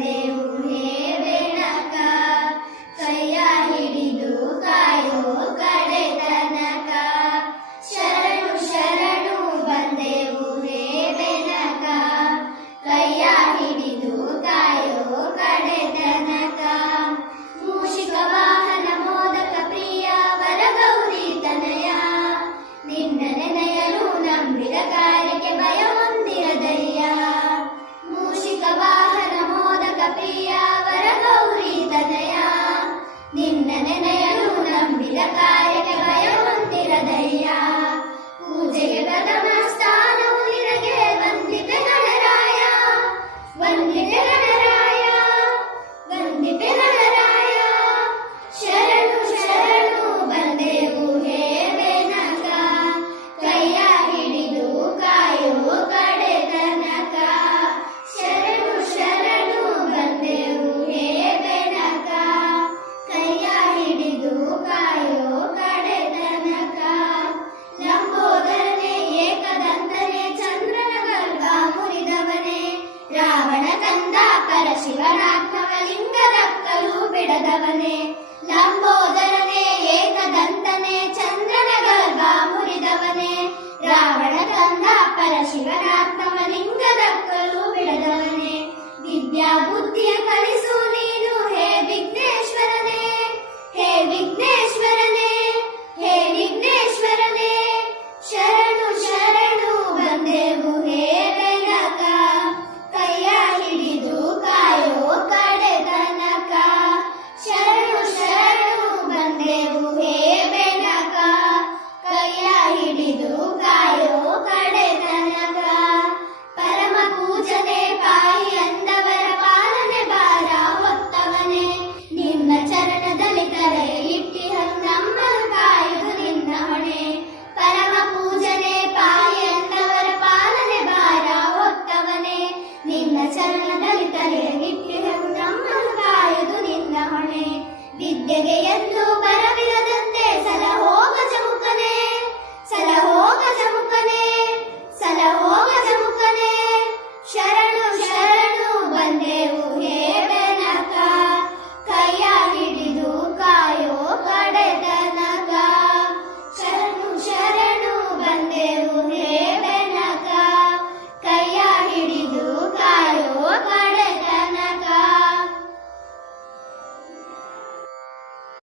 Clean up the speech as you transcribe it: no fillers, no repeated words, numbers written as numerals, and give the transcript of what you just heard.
ಬಂದೆವು ಹೇ ಬೆನಕ ಕೈಯ ಹಿಡಿದು ಕಾಯೋ ಕಡೆ ತನಕ ಶರಣು ಶರಣು ಬಂದೆವು ಹೇ ಬೆನಕ ಕೈಯ ಹಿಡಿದು ಕಾಯೋ ಕಡೆ ತನಕ ಮೂಷಿಕ ವಾಹನ ಮೋದಕ ಪ್ರಿಯ ವರಗೌರಿ ತನಯ ನಿನ್ನ ನೆನೆಯಲು ನಂಬಿದ ಕಾರ್ಯಕ್ಕೆ ಭಯ ಹೊಂದಿರದಯ್ಯ ಮೂಷಿಕ ವಾಹನ ಮೋದಕ ಪ್ರಿಯ ವರಗೌರಿ ತನಯ ನಿನ್ನ ನೆನೆಯಲು ನಂಬಿದ ಕಾರ್ಯಕ್ಕೆ ಭಯ ಹೊಂದಿರದಯ್ಯ ಪೂಜೆಗೆ ಪ್ರಥಮ ಸ್ಥಾನವು ನಿನಗೆ ವಂದಿತೆ ಗಣರಾಯ ವಂದಿತೆ ಗಣರಾಯ ವಂದಿತೆ ಗಣರಾಯ ಶರಣು ಶರಣು ಬಂದೆವು ಹೇ ಬೆನಕ ಕೈಯ ಹಿಡಿದು ಕಾಯೋ ಕಡೆ ತನಕ ಶರಣು ಶರಣು ಬಂದೆವು ಹೇ ಬೆನಕ ಕೈಯ ಹಿಡಿದು ಕಾಯೋ ಕಡೆ ತನಕ ಲಂಬೋದರನೆ ಏಕದಂತನೆ ಚಂದ್ರನ ಗರ್ಭ ಮುರಿದವನೇ ರಾವಣ ಕಂದ ಪರಶಿವನಾತ್ಮವ ಲಿಂಗದಕ್ಕಲು ಬಿಡದವನೇ ಲಂಬೋದರನೆ ಏಕದಂತನೆ ಚಂದ್ರನ ಗರ್ಭ ಮುರಿದವನೇ ರಾವಣ ಕಂದ ಪರಶಿವನ